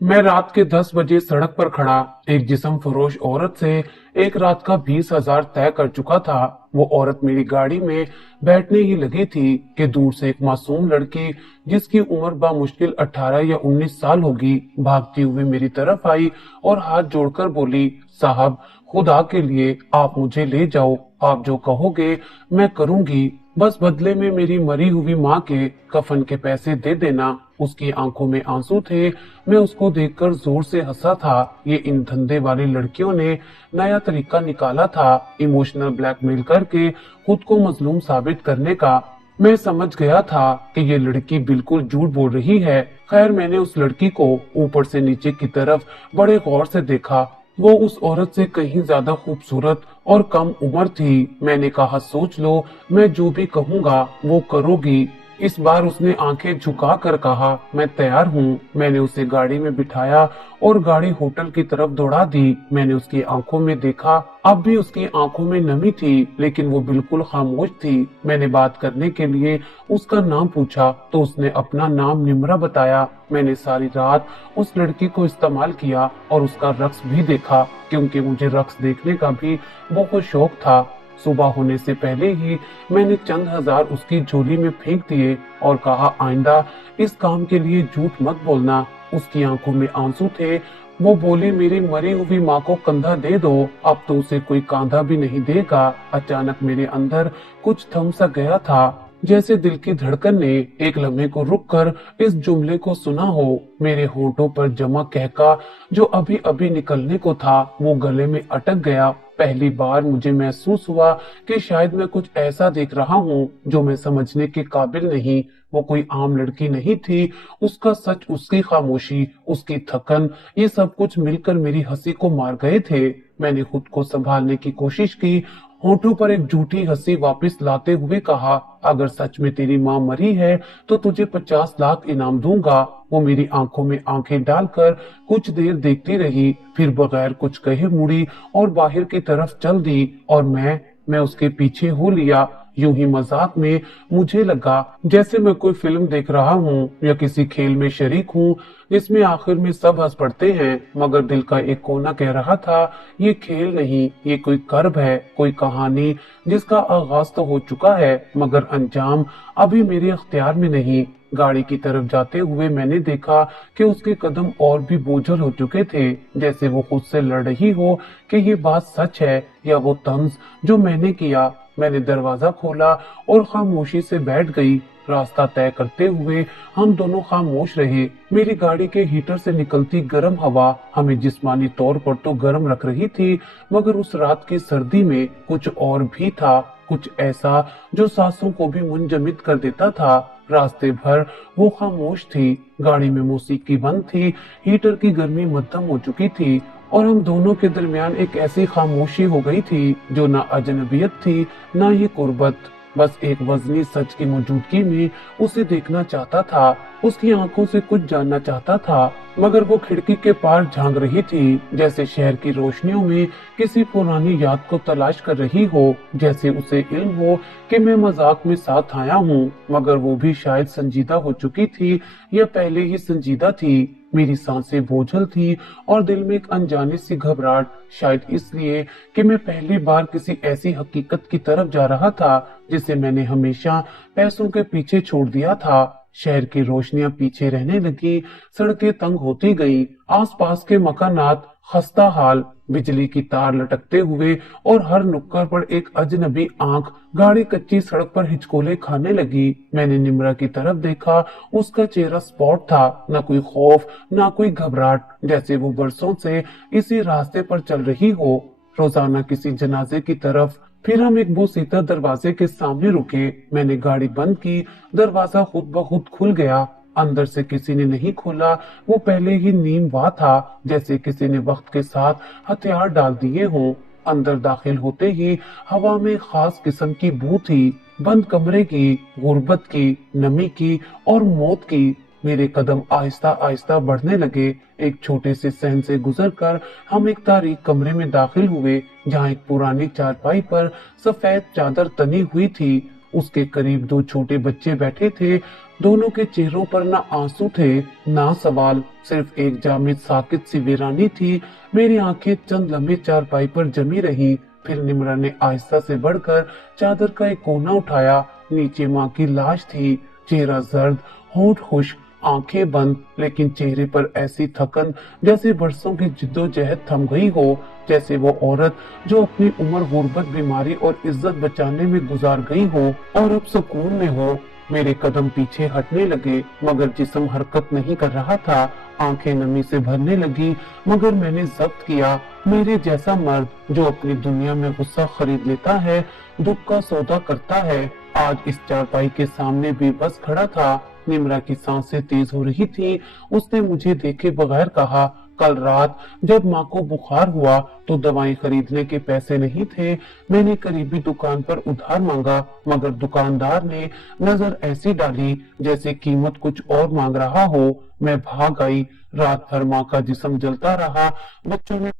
मैं रात के 10 बजे सड़क पर खड़ा एक जिस्म फरोश औरत से एक रात का 20,000 तय कर चुका था। वो औरत मेरी गाड़ी में बैठने ही लगी थी कि दूर से एक मासूम लड़की जिसकी उम्र बामुश्किल 18 या 19 साल होगी भागती हुई मेरी तरफ आई और हाथ जोड़कर बोली, साहब, खुदा के लिए आप मुझे ले जाओ, आप जो कहोगे मैं करूंगी, बस बदले में मेरी मरी हुई माँ के कफन के पैसे दे देना। उसकी आंखों में आंसू थे। मैं उसको देखकर जोर से हंसा था। ये इन धंधे वाली लड़कियों ने नया तरीका निकाला था, इमोशनल ब्लैकमेल करके खुद को मजलूम साबित करने का। मैं समझ गया था कि ये लड़की बिल्कुल झूठ बोल रही है। खैर, मैंने उस लड़की को ऊपर से नीचे की तरफ बड़े गौर से देखा। वो उस औरत से कहीं ज्यादा खूबसूरत और कम उम्र थी। मैंने कहा, सोच लो, मैं जो भी कहूँगा वो करोगी। इस बार उसने आंखें झुका कर कहा, मैं तैयार हूँ। मैंने उसे गाड़ी में बिठाया और गाड़ी होटल की तरफ दौड़ा दी। मैंने उसकी आंखों में देखा, अब भी उसकी आंखों में नमी थी, लेकिन वो बिल्कुल खामोश थी। मैंने बात करने के लिए उसका नाम पूछा तो उसने अपना नाम निम्रा बताया। मैंने सारी रात उस लड़की को इस्तेमाल किया और उसका रक्स भी देखा, क्योंकि मुझे रक्स देखने का भी बहुत शौक था। सुबह होने से पहले ही मैंने चंद हजार उसकी झोली में फेंक दिए और कहा, आइंदा इस काम के लिए झूठ मत बोलना। उसकी आंखों में आंसू थे। वो बोली, मेरी मरी हुई माँ को कंधा दे दो, अब तो उसे कोई कांधा भी नहीं देगा। अचानक मेरे अंदर कुछ थम सा गया था, जैसे दिल की धड़कन ने एक लम्हे को रुक कर इस जुमले को सुना हो। मेरे होठों पर जमा कहका जो अभी अभी निकलने को था, वो गले में अटक गया। पहली बार मुझे महसूस हुआ कि शायद मैं कुछ ऐसा देख रहा हूँ जो मैं समझने के काबिल नहीं। वो कोई आम लड़की नहीं थी। उसका सच, उसकी खामोशी, उसकी थकन, ये सब कुछ मिलकर मेरी हंसी को मार गए थे। मैंने खुद को संभालने की कोशिश की, होठों पर एक झूठी हंसी वापस लाते हुए कहा, अगर सच में तेरी माँ मरी है तो तुझे 50 लाख इनाम दूंगा। वो मेरी आंखों में आंखें डालकर कुछ देर देखती रही, फिर बगैर कुछ कहे मुड़ी और बाहर की तरफ चल दी और मैं उसके पीछे हो लिया। यूं ही मजाक में मुझे लगा जैसे मैं कोई फिल्म देख रहा हूँ या किसी खेल में शरीक हूँ जिसमें आखिर में सब हंस पड़ते हैं, मगर दिल का एक कोना कह रहा था, ये खेल नहीं, ये कोई कर्ब है, कोई कहानी जिसका आगाज तो हो चुका है मगर अंजाम अभी मेरे अख्तियार में नहीं। गाड़ी की तरफ जाते हुए मैंने देखा कि उसके कदम और भी बोझल हो चुके थे, जैसे वो खुद से लड़ रही हो कि ये बात सच है या वो तंज जो मैंने किया। मैंने दरवाजा खोला और खामोशी से बैठ गई। रास्ता तय करते हुए हम दोनों खामोश रहे। मेरी गाड़ी के हीटर से निकलती गर्म हवा हमें जिस्मानी तौर पर तो गर्म रख रही थी, मगर उस रात की सर्दी में कुछ और भी था, कुछ ऐसा जो सांसों को भी मुंजमद कर देता था। रास्ते भर वो खामोश थी। गाड़ी में मौसीकी बंद थी, हीटर की गर्मी मध्यम हो चुकी थी और हम दोनों के दरमियान एक ऐसी खामोशी हो गई थी जो ना अजनबियत थी ना ये कुर्बत। बस एक वजनी सच की मौजूदगी में उसे देखना चाहता था, उसकी आंखों से कुछ जानना चाहता था, मगर वो खिड़की के पार झांक रही थी, जैसे शहर की रोशनियों में किसी पुरानी याद को तलाश कर रही हो, जैसे उसे इल्म हो कि मैं मजाक में साथ आया हूँ, मगर वो भी शायद संजीदा हो चुकी थी या पहले ही संजीदा थी। मेरी सांसें बोझल थी और दिल में एक अनजानी सी घबराहट, शायद इसलिए कि मैं पहली बार किसी ऐसी हकीकत की तरफ जा रहा था जिसे मैंने हमेशा पैसों के पीछे छोड़ दिया था। शहर की रोशनियां पीछे रहने लगी, सड़कें तंग होती गईं, आसपास के मकानात खस्ता हाल, बिजली की तार लटकते हुए और हर नुक्कड़ पर एक अजनबी आंख। गाड़ी कच्ची सड़क पर हिचकोले खाने लगी। मैंने निम्रा की तरफ देखा। उसका चेहरा स्पॉट था, ना कोई खौफ ना कोई घबराहट, जैसे वो बरसों से इसी रास्ते पर चल रही हो, रोजाना किसी जनाजे की तरफ। फिर हम एक बोसीता दरवाजे के सामने रुके। मैंने गाड़ी बंद की, दरवाजा खुद ब खुद खुल गया। अंदर से किसी ने नहीं खोला, वो पहले ही नीम वा था, जैसे किसी ने वक्त के साथ हथियार डाल दिए हों। अंदर दाखिल होते ही हवा में खास किस्म की बू थी, बंद कमरे की, गुर्बत की, नमी की और मौत की। मेरे कदम आहिस्ता आहिस्ता बढ़ने लगे। एक छोटे से सहन से गुजरकर हम एक तारीक कमरे में दाखिल हुए, जहाँ एक पुरानी चारपाई पर सफेद चादर तनी हुई थी। उसके करीब दो छोटे बच्चे बैठे थे। दोनों के चेहरों पर ना आंसू थे ना सवाल, सिर्फ एक जामिद साकित सी वीरानी थी। मेरी आंखें चंद लम्हे चारपाई पर जमी रही। फिर निम्रा ने आहिस्ता से बढ़कर चादर का एक कोना उठाया। नीचे माँ की लाश थी, चेहरा जर्द, होंठ खुश्क, आंखें बंद, लेकिन चेहरे पर ऐसी थकन जैसे बरसों की जिद्दोजहद थम गई हो, जैसे वो औरत जो अपनी उम्र गुर्बत, बीमारी और इज्जत बचाने में गुजार गई हो और अब सुकून में हो। मेरे कदम पीछे हटने लगे मगर जिस्म हरकत नहीं कर रहा था। आंखें नमी से भरने लगी मगर मैंने जब्त किया। मेरे जैसा मर्द जो अपनी दुनिया में गुस्सा खरीद लेता है, दुख का सौदा करता है, आज इस चारपाई के सामने बेबस खड़ा था। निम्रा की सांसें तेज हो रही थी। उसने मुझे देखे बगैर कहा, कल रात जब माँ को बुखार हुआ तो दवाएं खरीदने के पैसे नहीं थे। मैंने करीबी दुकान पर उधार मांगा मगर दुकानदार ने नजर ऐसी डाली जैसे कीमत कुछ और मांग रहा हो। मैं भाग आई। रात भर माँ का जिस्म जलता रहा। बच्चों ने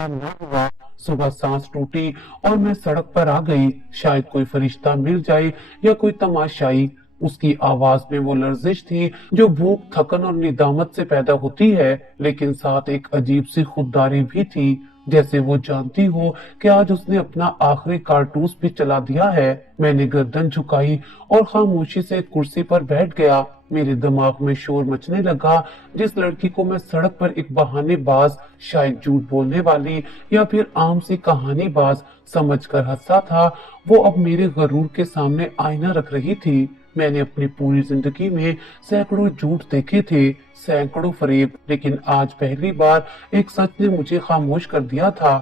न हुआ। सुबह सांस टूटी और मैं सड़क पर आ गई। शायद कोई फरिश्ता मिल जाए या कोई तमाशाई। उसकी आवाज में वो लर्जिश थी जो भूख, थकन और निदामत से पैदा होती है, लेकिन साथ एक अजीब सी खुददारी भी थी, जैसे वो जानती हो कि आज उसने अपना आखिरी कारतूस भी चला दिया है। मैंने गर्दन झुकाई और खामोशी से कुर्सी पर बैठ गया। मेरे दिमाग में शोर मचने लगा। जिस लड़की को मैं सड़क पर एक बहानेबाज, शायद झूठ बोलने वाली या फिर आम सी कहानी बाज समझकर हंसा था, वो अब मेरे गरूर के सामने आईना रख रही थी। मैंने अपनी पूरी जिंदगी में सैकड़ों झूठ देखे थे, सैकड़ों फरेब, लेकिन आज पहली बार एक सच ने मुझे खामोश कर दिया था।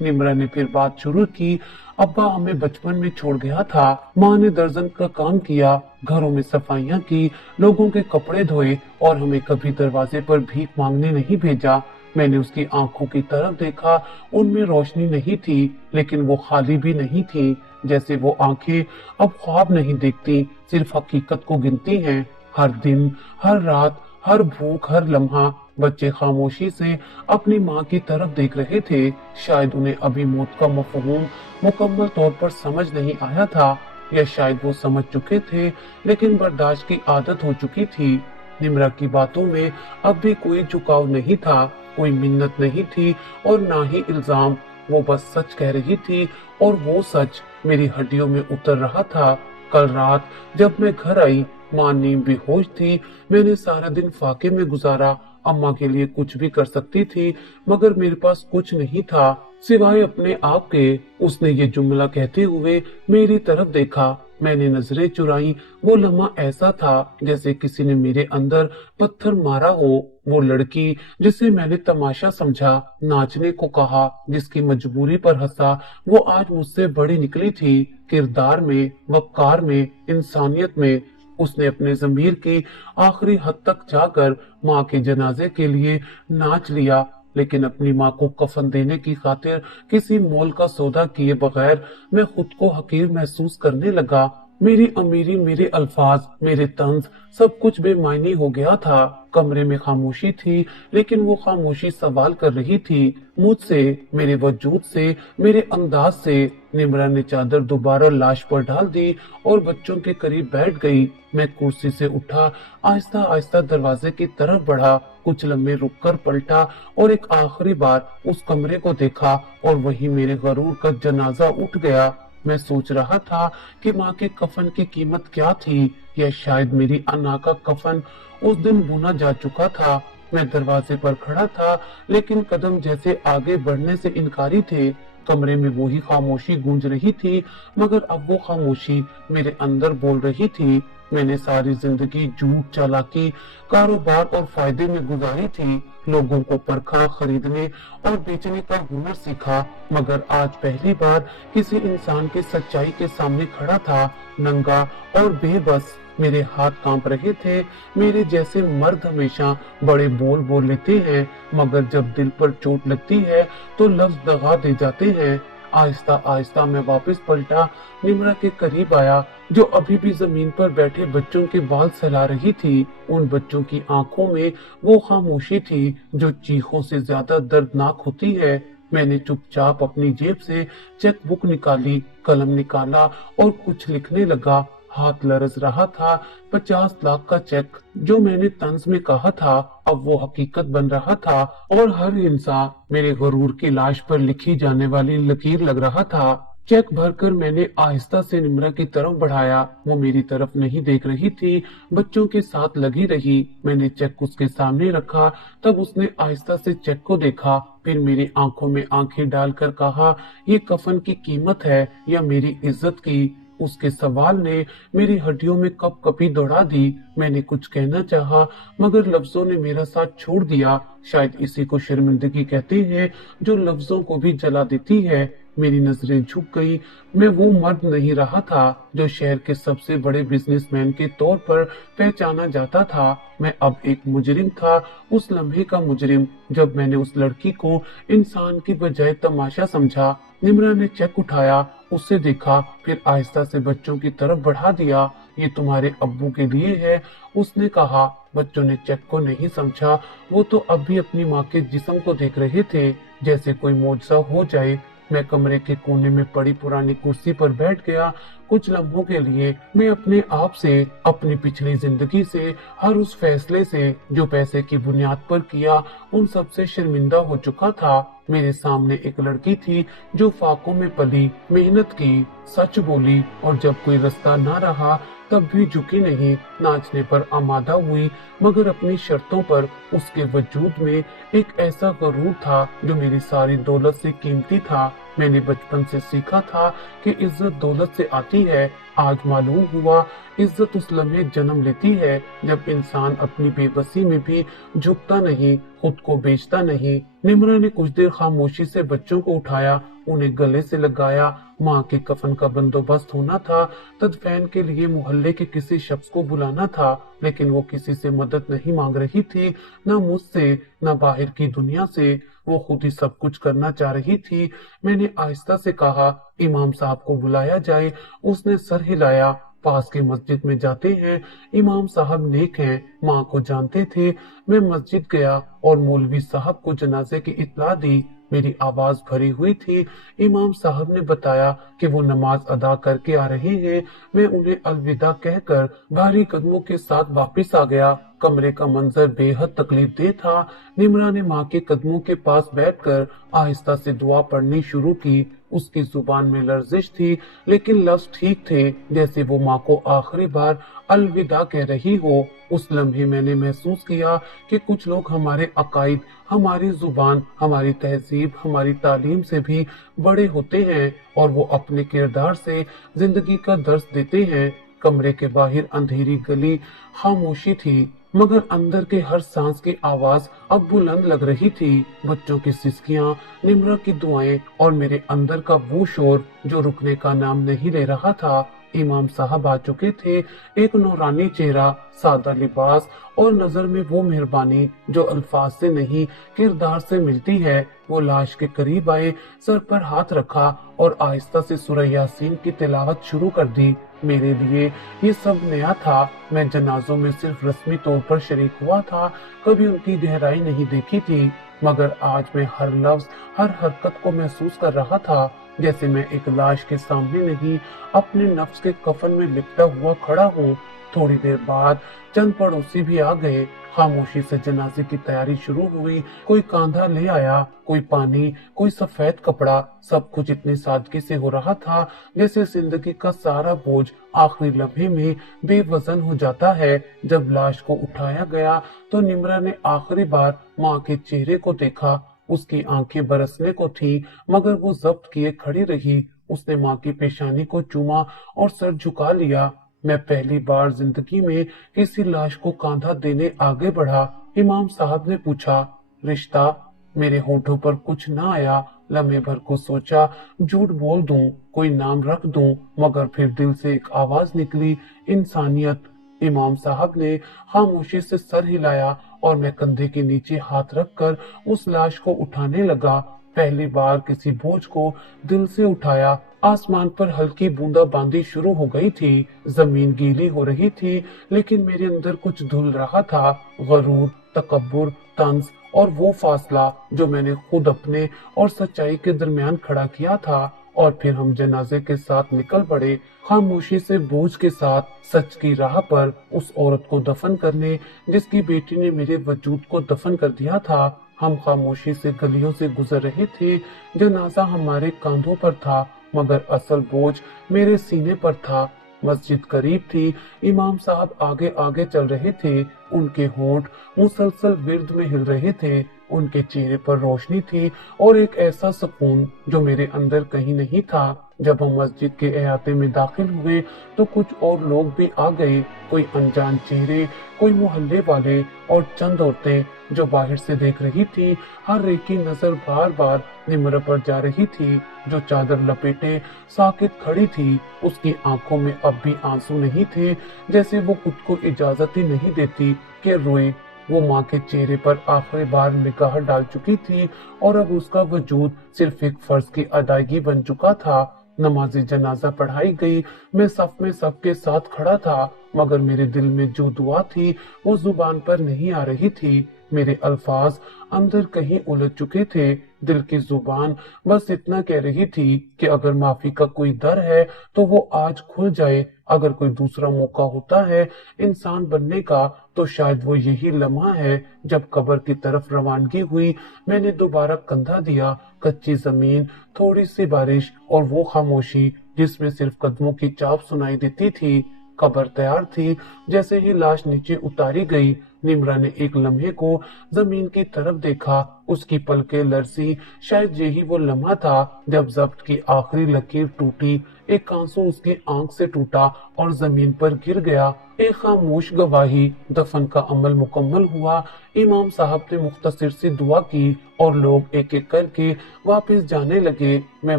निम्रा ने फिर बात शुरू की। अब्बा हमें बचपन में छोड़ गया था। माँ ने दर्जन का काम किया, घरों में सफाइयाँ की, लोगों के कपड़े धोए और हमें कभी दरवाजे पर भीख मांगने नहीं भेजा। मैंने उसकी आंखों की तरफ देखा। उनमें रोशनी नहीं थी लेकिन वो खाली भी नहीं थी, जैसे वो आंखें अब ख्वाब नहीं देखती, सिर्फ हकीकत को गिनती हैं। हर दिन, हर रात, हर भूख, हर लम्हा बच्चे खामोशी से अपनी माँ की तरफ देख रहे थे। शायद उन्हें अभी मौत का मफहूम मुकम्मल तौर पर समझ नहीं आया था, या शायद वो समझ चुके थे लेकिन बर्दाश्त की आदत हो चुकी थी। निम्रा की बातों में अब भी कोई झुकाव नहीं था, कोई मिन्नत नहीं थी और ना ही इल्जाम। वो बस सच कह रही थी और वो सच मेरी हड्डियों में उतर रहा था। कल रात जब मैं घर आई, माँ नींद बेहोश थी। मैंने सारा दिन फाके में गुजारा। अम्मा के लिए कुछ भी कर सकती थी मगर मेरे पास कुछ नहीं था सिवाय अपने आप के। उसने ये जुमला कहते हुए मेरी तरफ देखा। मैंने नजरें चुराई। वो लम्हा ऐसा था जैसे किसी ने मेरे अंदर पत्थर मारा हो। वो लड़की जिसे मैंने तमाशा समझा, नाचने को कहा, जिसकी मजबूरी पर हंसा, वो आज मुझसे बड़ी निकली थी, किरदार में, वक़ार में, इंसानियत में। उसने अपने ज़मीर की आखिरी हद तक जाकर माँ के जनाजे के लिए नाच लिया, लेकिन अपनी माँ को कफन देने की खातिर किसी मोल का सौदा किए बगैर मैं खुद को हकीर महसूस करने लगा। मेरी अमीरी, मेरे अल्फाज, मेरे तंज, सब कुछ बेमायनी हो गया था। कमरे में खामोशी थी लेकिन वो खामोशी सवाल कर रही थी मुझसे, मेरे वजूद से, मेरे अंदाज से। निम्रा ने चादर दोबारा लाश पर डाल दी और बच्चों के करीब बैठ गई। मैं कुर्सी से उठा, आहिस्ता आहिस्ता दरवाजे की तरफ बढ़ा, कुछ लम्हे रुककर पलटा और एक आखिरी बार उस कमरे को देखा और वही मेरे गरूर का जनाजा उठ गया। मैं सोच रहा था कि माँ के कफन की कीमत क्या थी, या शायद मेरी अन्ना का कफन उस दिन बुना जा चुका था। मैं दरवाजे पर खड़ा था लेकिन कदम जैसे आगे बढ़ने से इनकारी थे। कमरे में वही खामोशी गूंज रही थी मगर अब वो खामोशी मेरे अंदर बोल रही थी। मैंने सारी जिंदगी झूठ, चालाकी, कारोबार और फायदे में गुजारी थी। लोगों को परखा, खरीदने और बेचने का हुनर सीखा, मगर आज पहली बार किसी इंसान की सच्चाई के सामने खड़ा था, नंगा और बेबस। मेरे हाथ कांप रहे थे। मेरे जैसे मर्द हमेशा बड़े बोल बोल लेते हैं मगर जब दिल पर चोट लगती है तो लफ्ज दगा दे जाते हैं। आहिस्ता आहिस्ता मैं वापस पलटा, निम्रा के करीब आया जो अभी भी जमीन पर बैठे बच्चों के बाल सहला रही थी। उन बच्चों की आंखों में वो खामोशी थी जो चीखों से ज्यादा दर्दनाक होती है। मैंने चुपचाप अपनी जेब से चेक बुक निकाली, कलम निकाला और कुछ लिखने लगा। हाथ लरज रहा था। 50 लाख का चेक जो मैंने तंज में कहा था अब वो हकीकत बन रहा था और हर हिंसा मेरे गुरूर की लाश पर लिखी जाने वाली लकीर लग रहा था। चेक भरकर मैंने आहिस्ता से निम्रा की तरफ बढ़ाया। वो मेरी तरफ नहीं देख रही थी, बच्चों के साथ लगी रही। मैंने चेक उसके सामने रखा, तब उसने आहिस्ता से चेक को देखा, फिर मेरी आंखों में आंखें डालकर कहा, ये कफन की कीमत है या मेरी इज्जत की। उसके सवाल ने मेरी हड्डियों में कपकपी दौड़ा दी। मैंने कुछ कहना चाहा, मगर लफ्जों ने मेरा साथ छोड़ दिया। शायद इसी को शर्मिंदगी कहते हैं, जो लफ्जों को भी जला देती है। मेरी नजरें झुक गई। मैं वो मर्द नहीं रहा था जो शहर के सबसे बड़े बिजनेसमैन के तौर पर पहचाना जाता था। मैं अब एक मुजरिम था, उस लम्हे का मुजरिम जब मैंने उस लड़की को इंसान की बजाय तमाशा समझा। निम्रा ने चेक उठाया, उससे देखा, फिर आहिस्ता से बच्चों की तरफ बढ़ा दिया। ये तुम्हारे अब्बू के लिए है, उसने कहा। बच्चों ने चेक को नहीं समझा, वो तो अब भी अपनी माँ के जिस्म को देख रहे थे, जैसे कोई मौजज़ा हो जाए। मैं कमरे के कोने में पड़ी पुरानी कुर्सी पर बैठ गया। कुछ लम्हों के लिए मैं अपने आप से, अपनी पिछली जिंदगी से, हर उस फैसले से जो पैसे की बुनियाद पर किया, उन सब से शर्मिंदा हो चुका था। मेरे सामने एक लड़की थी जो फाकों में पली, मेहनत की, सच बोली और जब कोई रास्ता ना रहा तब भी झुकी नहीं, नाचने पर आमादा हुई, मगर अपनी शर्तों पर। उसके वजूद में एक ऐसा गरूर था जो मेरी सारी दौलत से कीमती था। मैंने बचपन से सीखा था कि इज्जत दौलत से आती है। आज मालूम हुआ, इज्जत उस लम्हे जन्म लेती है जब इंसान अपनी बेबसी में भी झुकता नहीं, खुद को बेचता नहीं। निम्रा ने कुछ देर खामोशी से बच्चों को उठाया, उन्हें गले से लगाया। माँ के कफन का बंदोबस्त होना था, तदफैन के लिए मोहल्ले के किसी शख्स को बुलाना था, लेकिन वो किसी से मदद नहीं मांग रही थी, न मुझसे, न बाहर की दुनिया से। वो खुद ही सब कुछ करना चाह रही थी। मैंने आहिस्ता से कहा, इमाम साहब को बुलाया जाए। उसने सर हिलाया। पास की मस्जिद में जाते हैं, इमाम साहब नेक हैं, माँ को जानते थे। मैं मस्जिद गया और मौलवी साहब को जनाजे की इत्तला दी। मेरी आवाज भरी हुई थी। इमाम साहब ने बताया कि वो नमाज अदा करके आ रहे हैं। मैं उन्हें अलविदा कहकर भारी कदमों के साथ वापस आ गया। कमरे का मंजर बेहद तकलीफ दे था। निम्रा ने माँ के कदमों के पास बैठकर आहिस्ता से दुआ पढ़नी शुरू की। उसकी जुबान में लर्जिश थी, लेकिन लफ्ज ठीक थे, जैसे वो माँ को आखिरी बार अलविदा कह रही हो। उस लम्हे मैंने महसूस किया कि कुछ लोग हमारे अकायद, हमारी जुबान, हमारी तहजीब, हमारी तालीम से भी बड़े होते हैं और वो अपने किरदार से जिंदगी का दर्स देते हैं। कमरे के बाहर अंधेरी गली, खामोशी थी, मगर अंदर के हर सांस की आवाज अब बुलंद लग रही थी। बच्चों की सिसकियां, निम्रा की दुआएं और मेरे अंदर का वो शोर जो रुकने का नाम नहीं ले रहा था। इमाम साहब आ चुके थे, एक नूरानी चेहरा, सादा लिबास और नजर में वो मेहरबानी जो अल्फाज से नहीं किरदार से मिलती है। वो लाश के करीब आए, सर पर हाथ रखा और आहिस्ता से सूरह यासीन की तिलावत शुरू कर दी। मेरे लिए ये सब नया था। मैं जनाजों में सिर्फ रस्मी तौर पर शरीक हुआ था, कभी उनकी गहराई नहीं देखी थी, मगर आज मैं हर लफ्ज, हर हरकत को महसूस कर रहा था, जैसे मैं एक लाश के सामने नहीं, अपने नफ्स के कफन में लिपटा हुआ खड़ा हूँ। थोड़ी देर बाद चंद पड़ोसी भी आ गए। खामोशी से जनाजे की तैयारी शुरू हुई। कोई कांधा ले आया, कोई पानी, कोई सफेद कपड़ा। सब कुछ इतनी सादगी से हो रहा था जैसे जिंदगी का सारा बोझ आखिरी लम्हे में बेवजन हो जाता है। जब लाश को उठाया गया तो निम्रा ने आखिरी बार माँ के चेहरे को देखा। उसकी आंखें बरसने को थी, मगर वो जब्त किए खड़ी रही। उसने माँ की पेशानी को चूमा और सर झुका लिया। मैं पहली बार जिंदगी में किसी लाश को कांधा देने आगे बढ़ा। इमाम साहब ने पूछा, रिश्ता? मेरे होठों पर कुछ ना आया। लम्हे भर को सोचा, झूठ बोल दूं, कोई नाम रख दूं, मगर फिर दिल से एक आवाज निकली, इंसानियत। इमाम साहब ने खामोशी से सर हिलाया और मैं कंधे के नीचे हाथ रखकर उस लाश को उठाने लगा। पहली बार किसी बोझ को दिल से उठाया। आसमान पर हल्की बूंदाबांदी शुरू हो गई थी। जमीन गीली हो रही थी, लेकिन मेरे अंदर कुछ धुल रहा था। गरूर, तकब्बुर, तंज और वो फासला जो मैंने खुद अपने और सच्चाई के दरमियान खड़ा किया था। और फिर हम जनाजे के साथ निकल पड़े, खामोशी से बोझ के साथ सच की राह पर उस औरत को दफन करने जिसकी बेटी ने मेरे वजूद को दफन कर दिया था। हम खामोशी से गलियों से गुजर रहे थे। जनाजा हमारे कांधों पर था, मगर असल बोझ मेरे सीने पर था। मस्जिद करीब थी, इमाम साहब आगे आगे चल रहे थे। उनके होंठ मुसलसल विर्द में हिल रहे थे। उनके चेहरे पर रोशनी थी और एक ऐसा सुकून जो मेरे अंदर कहीं नहीं था। जब हम मस्जिद के अहाते में दाखिल हुए तो कुछ और लोग भी आ गए, कोई अनजान चेहरे, कोई मोहल्ले वाले और चंद औरतें जो बाहर से देख रही थी। हर एक की नजर बार बार निम्र पर जा रही थी। जो चादर लपेटे साकित खड़ी थी, उसकी आंखों में अब भी आंसू नहीं थे, जैसे वो खुद को इजाजत ही नहीं देती कि रोए। वो माँ के चेहरे पर आखिरी बार निगाह डाल चुकी थी और अब उसका वजूद सिर्फ एक फर्ज की अदायगी बन चुका था। नमाज़ी जनाजा पढ़ाई गई। मैं सफ में सबके साथ खड़ा था, मगर मेरे दिल में जो दुआ थी वो जुबान पर नहीं आ रही थी। मेरे अल्फाज अंदर कहीं उलझ चुके थे। दिल की जुबान बस इतना कह रही थी कि अगर माफी का कोई दर है तो वो आज खुल जाए। अगर कोई दूसरा मौका होता है इंसान बनने का तो शायद वो यही लम्हा है। जब कब्र की तरफ रवानगी हुई, मैंने दोबारा कंधा दिया। कच्ची जमीन, थोड़ी सी बारिश और वो खामोशी जिसमें सिर्फ कदमों की चाप सुनाई देती थी। कब्र तैयार थी। जैसे ही लाश नीचे उतारी गई, निम्रा ने एक लम्हे को जमीन की तरफ देखा। उसकी पलकें लरसी। शायद यही वो लम्हा था जब जब्त की आखिरी लकीर टूटी। एक आंसू उसकी आंख से टूटा और जमीन पर गिर गया। एक खामोश गवाही। दफन का अमल मुकम्मल हुआ। इमाम साहब ने मुख्तसर सी दुआ की और लोग एक एक करके वापस जाने लगे। मैं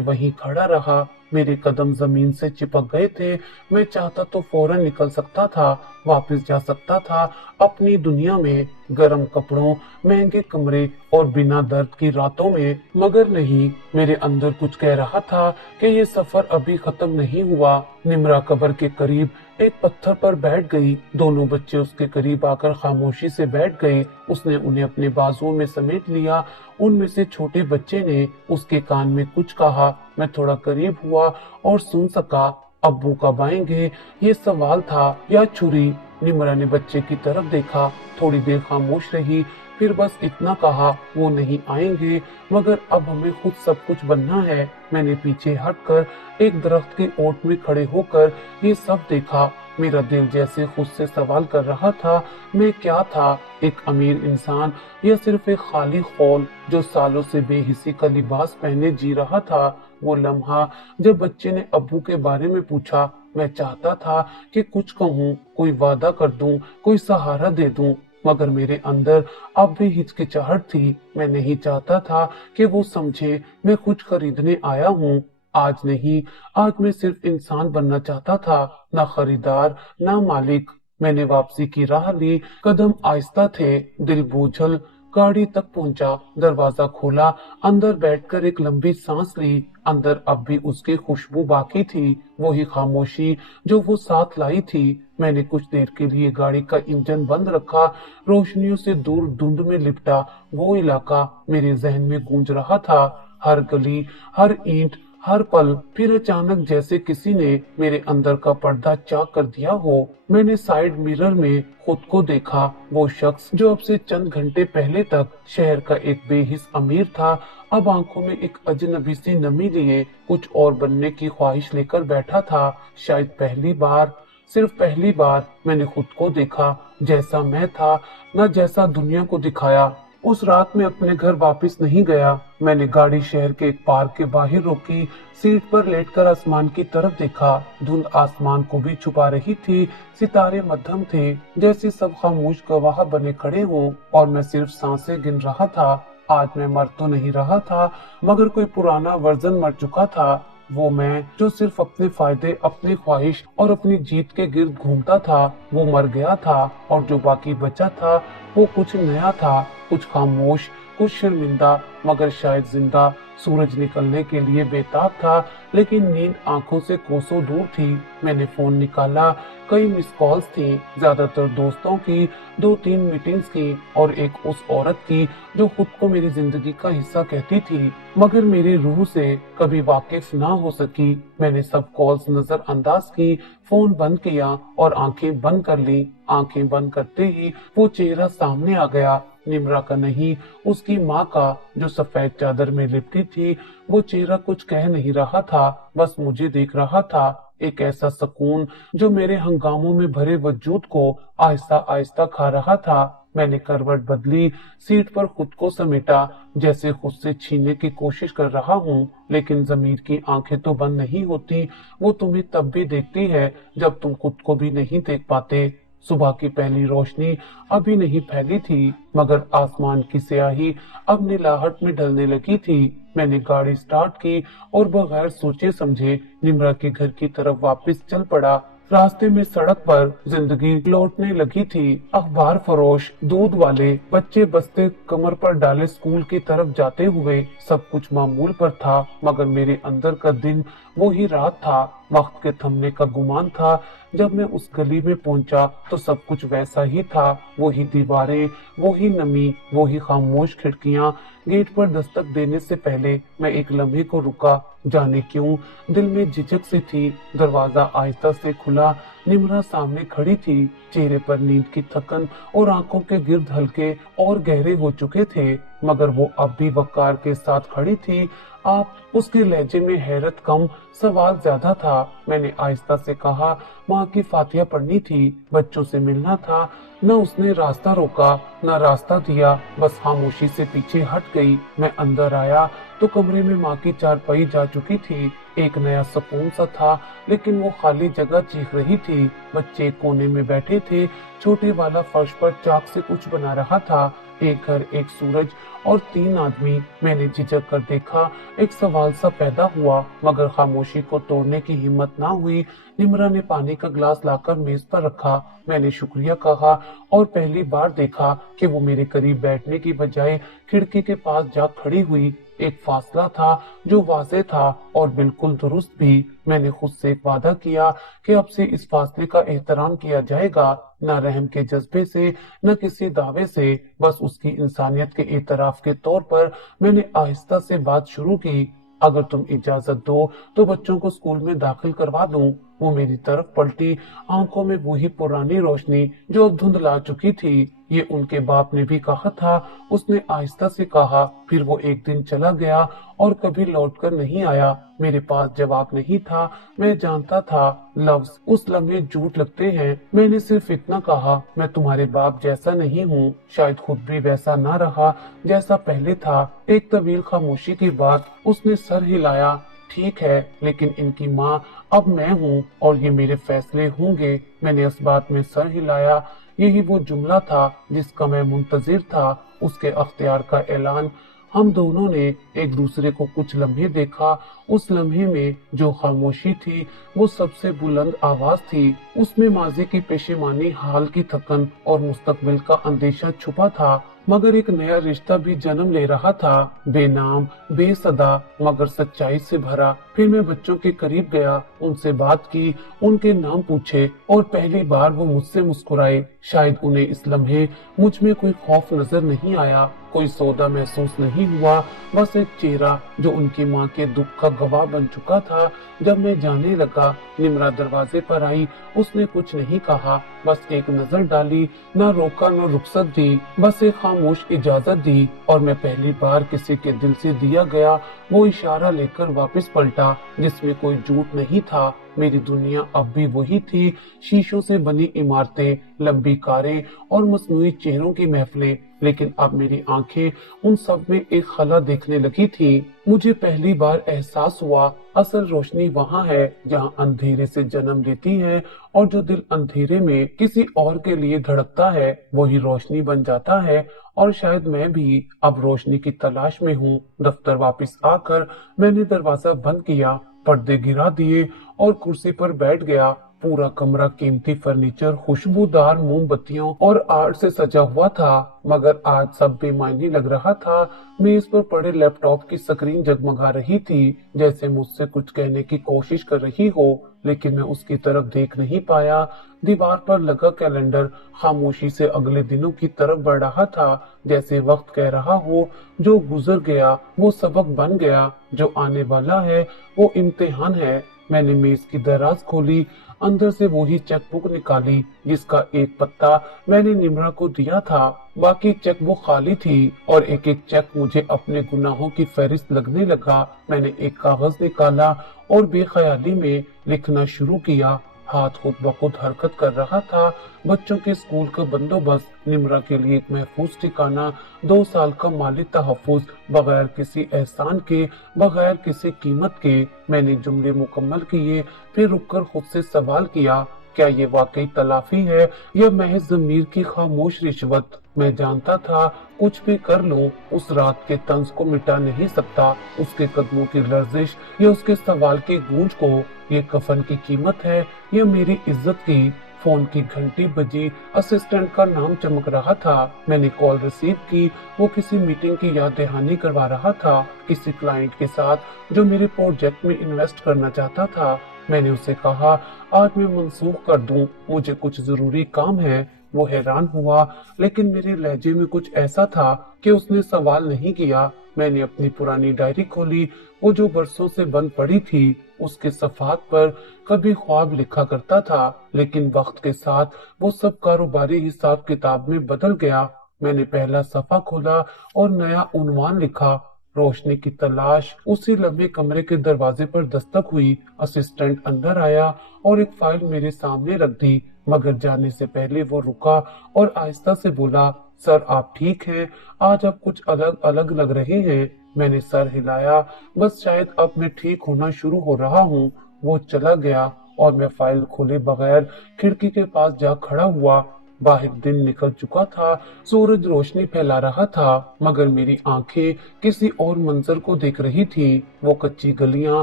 वहीं खड़ा रहा। मेरे कदम जमीन से चिपक गए थे। मैं चाहता तो फौरन निकल सकता था, वापस जा सकता था अपनी दुनिया में, गर्म कपड़ों, महंगे कमरे और बिना दर्द की रातों में, मगर नहीं। मेरे अंदर कुछ कह रहा था कि ये सफर अभी खत्म नहीं हुआ। निम्रा कब्र के करीब एक पत्थर पर बैठ गई। दोनों बच्चे उसके करीब आकर खामोशी से बैठ गए। उसने उन्हें अपने बाजुओं में समेट लिया। उनमें से छोटे बच्चे ने उसके कान में कुछ कहा। मैं थोड़ा करीब हुआ और सुन सका। अब्बू कब आएंगे, ये सवाल था, या छुरी? निम्रा ने बच्चे की तरफ देखा, थोड़ी देर खामोश रही, फिर बस इतना कहा, वो नहीं आएंगे, मगर अब हमें खुद सब कुछ बनना है। मैंने पीछे हटकर एक दरख्त की ओट में खड़े होकर ये सब देखा। मेरा दिल जैसे खुद से सवाल कर रहा था, मैं क्या था? एक अमीर इंसान या सिर्फ एक खाली खौल जो सालों से बेहिसी का लिबास पहने जी रहा था? वो लम्हा जब बच्चे ने अब्बू के बारे में पूछा, मैं चाहता था कि कुछ कहूँ, कोई वादा कर दूं, कोई सहारा दे दूं, मगर मेरे अंदर अब भी हिचकिचाहट थी। मैं नहीं चाहता था कि वो समझे मैं कुछ खरीदने आया हूँ। आज नहीं, आज मैं सिर्फ इंसान बनना चाहता था, ना खरीदार, ना मालिक। मैंने वापसी की राह ली। कदम आहिस्ता थे, दिल बोझल। गाड़ी तक पहुंचा, दरवाजा खोला, अंदर बैठकर एक लंबी सांस ली। अंदर अब भी उसकी खुशबू बाकी थी, वही खामोशी जो वो साथ लाई थी। मैंने कुछ देर के लिए गाड़ी का इंजन बंद रखा। रोशनियों से दूर धुंध में लिपटा वो इलाका मेरे जहन में गूंज रहा था। हर गली, हर ईंट, हर पल। फिर अचानक जैसे किसी ने मेरे अंदर का पर्दा चाक कर दिया हो। मैंने साइड मिरर में खुद को देखा। वो शख्स जो अब से चंद घंटे पहले तक शहर का एक बेहिस अमीर था, अब आंखों में एक अजनबी सी नमी लिए कुछ और बनने की ख्वाहिश लेकर बैठा था। शायद पहली बार, सिर्फ पहली बार मैंने खुद को देखा जैसा मैं था, न जैसा दुनिया को दिखाया। उस रात में अपने घर वापस नहीं गया। मैंने गाड़ी शहर के एक पार्क के बाहर रोकी। सीट पर लेटकर आसमान की तरफ देखा। धुंध आसमान को भी छुपा रही थी। सितारे मध्यम थे, जैसे सब खामोश गवाह बने खड़े हों, और मैं सिर्फ सांसें गिन रहा था। आज मैं मर तो नहीं रहा था, मगर कोई पुराना वर्जन मर चुका था। वो मैं जो सिर्फ अपने फायदे, अपनी ख्वाहिश और अपनी जीत के गिर्द घूमता था, वो मर गया था। और जो बाकी बचा था वो कुछ नया था, कुछ खामोश, कुछ शर्मिंदा मगर शायद जिंदा। सूरज निकलने के लिए बेताब था, लेकिन नींद आंखों से कोसों दूर थी। मैंने फोन निकाला, कई मिस कॉल्स थी, ज्यादातर दोस्तों की, 2-3 मीटिंग्स की और एक उस औरत की जो खुद को मेरी जिंदगी का हिस्सा कहती थी मगर मेरी रूह से कभी वाकिफ ना हो सकी। मैंने सब कॉल्स नजरअंदाज की, फोन बंद किया और आंखें बंद कर ली। आंखें बंद करते ही वो चेहरा सामने आ गया, निम्रा का नहीं, उसकी माँ का, जो सफेद चादर में लिपटी थी। वो चेहरा कुछ कह नहीं रहा था, बस मुझे देख रहा था। एक ऐसा सुकून जो मेरे हंगामों में भरे वजूद को आहिस्ता आहिस्ता खा रहा था। मैंने करवट बदली, सीट पर खुद को समेटा, जैसे खुद से छीनने की कोशिश कर रहा हूँ। लेकिन जमीर की आंखें तो बंद नहीं होती, वो तुम्हें तब भी देखती है जब तुम खुद को भी नहीं देख पाते। सुबह की पहली रोशनी अभी नहीं फैली थी, मगर आसमान की स्याही अब नीलाहट में ढलने लगी थी। मैंने गाड़ी स्टार्ट की और बगैर सोचे समझे निम्रा के घर की तरफ वापस चल पड़ा। रास्ते में सड़क पर जिंदगी लौटने लगी थी। अखबार फरोश, दूध वाले, बच्चे बस्ते कमर पर डाले स्कूल की तरफ जाते हुए, सब कुछ मामूल पर था। मगर मेरे अंदर का दिन वो ही रात था, वक्त के थमने का गुमान था। जब मैं उस गली में पहुंचा तो सब कुछ वैसा ही था, वही दीवारें, वही नमी, वही खामोश खिड़कियां। गेट पर दस्तक देने से पहले मैं एक लम्हे को रुका, जाने क्यों दिल में झिझक सी थी। दरवाजा आहिस्ता से खुला, निम्रा सामने खड़ी थी, चेहरे पर नींद की थकन और आंखों के गिर्द हल्के और गहरे हो चुके थे, मगर वो अब भी वकार के साथ खड़ी थी। आप, उसके लहजे में हैरत कम, सवाल ज्यादा था। मैंने आहिस्ता से कहा, माँ की फातिहा पढ़नी थी, बच्चों से मिलना था। न उसने रास्ता रोका, न रास्ता दिया, बस खामोशी से पीछे हट गई। मैं अंदर आया तो कमरे में माँ की चारपाई जा चुकी थी। एक नया सुकून सा था, लेकिन वो खाली जगह चीख रही थी। बच्चे कोने में बैठे थे, छोटे वाला फर्श पर चाक से कुछ बना रहा था। एक घर, एक सूरज और 3 आदमी। मैंने झिझक कर देखा, एक सवाल सा पैदा हुआ, मगर खामोशी को तोड़ने की हिम्मत ना हुई। निम्रा ने पानी का ग्लास लाकर मेज पर रखा। मैंने शुक्रिया कहा और पहली बार देखा कि वो मेरे करीब बैठने की बजाय खिड़की के पास जा खड़ी हुई। एक फासला था जो वाज़ेह था और बिल्कुल दुरुस्त भी। मैंने खुद से एक वादा किया कि अब से इस फासले का एहतराम किया जाएगा, न रहम के जज्बे से, न किसी दावे से, बस उसकी इंसानियत के एतराफ के तौर पर। मैंने आहिस्ता से बात शुरू की, अगर तुम इजाजत दो तो बच्चों को स्कूल में दाखिल करवा दूं। वो मेरी तरफ पलटी, आंखों में वही पुरानी रोशनी जो अब धुंधला चुकी थी। ये उनके बाप ने भी कहा था, उसने आहिस्ता से कहा। फिर वो एक दिन चला गया और कभी लौटकर नहीं आया। मेरे पास जवाब नहीं था, मैं जानता था लफ्ज उस लम्हे झूठ लगते हैं। मैंने सिर्फ इतना कहा, मैं तुम्हारे बाप जैसा नहीं हूँ, शायद खुद भी वैसा ना रहा जैसा पहले था। एक तवील खामोशी के बाद उसने सर हिलाया, ठीक है, लेकिन इनकी माँ अब मैं हूँ और ये मेरे फैसले होंगे। मैंने इस बात में सर हिलाया। यही वो जुमला था जिसका मैं मुंतजिर था, उसके अख्तियार का ऐलान। हम दोनों ने एक दूसरे को कुछ लम्हे देखा। उस लम्हे में जो खामोशी थी वो सबसे बुलंद आवाज थी। उसमें माजी की पेशेमानी, हाल की थकन और मुस्तकबिल का अंदेशा छुपा था। मगर एक नया रिश्ता भी जन्म ले रहा था, बेनाम, बेसदा, मगर सच्चाई से भरा। फिर मैं बच्चों के करीब गया, उनसे बात की, उनके नाम पूछे और पहली बार वो मुझसे मुस्कुराए। शायद उन्हें इस लम्हे मुझ में कोई खौफ नजर नहीं आया, कोई सौदा महसूस नहीं हुआ, बस एक चेहरा जो उनकी माँ के दुख का गवाह बन चुका था। जब मैं जाने लगा, निम्रा दरवाजे पर आई। उसने कुछ नहीं कहा, बस एक नजर डाली, न रोका न रुखसत दी, बस एक खामोश इजाजत दी। और मैं पहली बार किसी के दिल से दिया गया वो इशारा लेकर वापस पलटा, जिसमें कोई झूठ नहीं था। मेरी दुनिया अब भी वही थी, शीशों से बनी इमारतें, लंबी कारें और मसनूई चेहरों की महफिलें, लेकिन अब मेरी आंखें उन सब में एक खला देखने लगी थी। मुझे पहली बार एहसास हुआ, असल रोशनी वहाँ है जहाँ अंधेरे से जन्म लेती है, और जो दिल अंधेरे में किसी और के लिए धड़कता है वही रोशनी बन जाता है। और शायद मैं भी अब रोशनी की तलाश में हूँ। दफ्तर वापस आकर मैंने दरवाजा बंद किया, पर्दे गिरा दिए और कुर्सी पर बैठ गया। पूरा कमरा कीमती फर्नीचर, खुशबूदार मोमबत्तियों और आर्ट से सजा हुआ था, मगर आज सब बेमायने लग रहा था। मेज पर पड़े लैपटॉप की स्क्रीन जगमगा रही थी, जैसे मुझसे कुछ कहने की कोशिश कर रही हो, लेकिन मैं उसकी तरफ देख नहीं पाया। दीवार पर लगा कैलेंडर खामोशी से अगले दिनों की तरफ बढ़ रहा था, जैसे वक्त कह रहा हो, जो गुजर गया वो सबक बन गया, जो आने वाला है वो इम्तिहान है। मैंने मेज की दराज खोली, अंदर से वही चेकबुक निकाली जिसका एक पत्ता मैंने निम्रा को दिया था। बाकी चेकबुक खाली थी और एक एक चेक मुझे अपने गुनाहों की फहरिस्त लगने लगा। मैंने एक कागज निकाला और बेख्याली में लिखना शुरू किया। हाथ खुद ब खुद हरकत कर रहा था। बच्चों के स्कूल का बंदोबस्त, निम्रा के लिए एक महफूज ठिकाना, 2 साल का माली तहफ्फुज, बगैर किसी एहसान के, बगैर किसी कीमत के। मैंने जुमले मुकम्मल किए, फिर रुककर खुद से सवाल किया, क्या ये वाकई तलाफी है या महज ज़मीर की खामोश रिश्वत? मैं जानता था कुछ भी कर लो, उस रात के तंज को मिटा नहीं सकता, उसके कदमों की लर्जिश या उसके सवाल की गूंज को। ये कफन की कीमत है या मेरी इज्जत की? फोन की घंटी बजी, असिस्टेंट का नाम चमक रहा था। मैंने कॉल रिसीव की। वो किसी मीटिंग की याद दहानी करवा रहा था, किसी क्लाइंट के साथ जो मेरे प्रोजेक्ट में इन्वेस्ट करना चाहता था। मैंने उसे कहा, आज मैं मनसूख कर दूं, मुझे कुछ जरूरी काम है। वो हैरान हुआ, लेकिन मेरे लहजे में कुछ ऐसा था कि उसने सवाल नहीं किया। मैंने अपनी पुरानी डायरी खोली, वो जो बरसों से बंद पड़ी थी। उसके सफ़ात पर कभी ख्वाब लिखा करता था, लेकिन वक्त के साथ वो सब कारोबारी हिसाब किताब में बदल गया। मैंने पहला सफ़ा खोला और नया उन्वान लिखा, रोशनी की तलाश। उसी लम्हे कमरे के दरवाजे पर दस्तक हुई। असिस्टेंट अंदर आया और एक फाइल मेरे सामने रख दी, मगर जाने से पहले वो रुका और आहिस्ता से बोला, सर आप ठीक हैं? आज आप कुछ अलग अलग लग रहे हैं। मैंने सर हिलाया, बस शायद अब मैं ठीक होना शुरू हो रहा हूँ। वो चला गया और मैं फाइल खोले बगैर खिड़की के पास जा खड़ा हुआ। बाहर दिन निकल चुका था, सूरज रोशनी फैला रहा था, मगर मेरी आंखें किसी और मंजर को देख रही थी। वो कच्ची गलियां,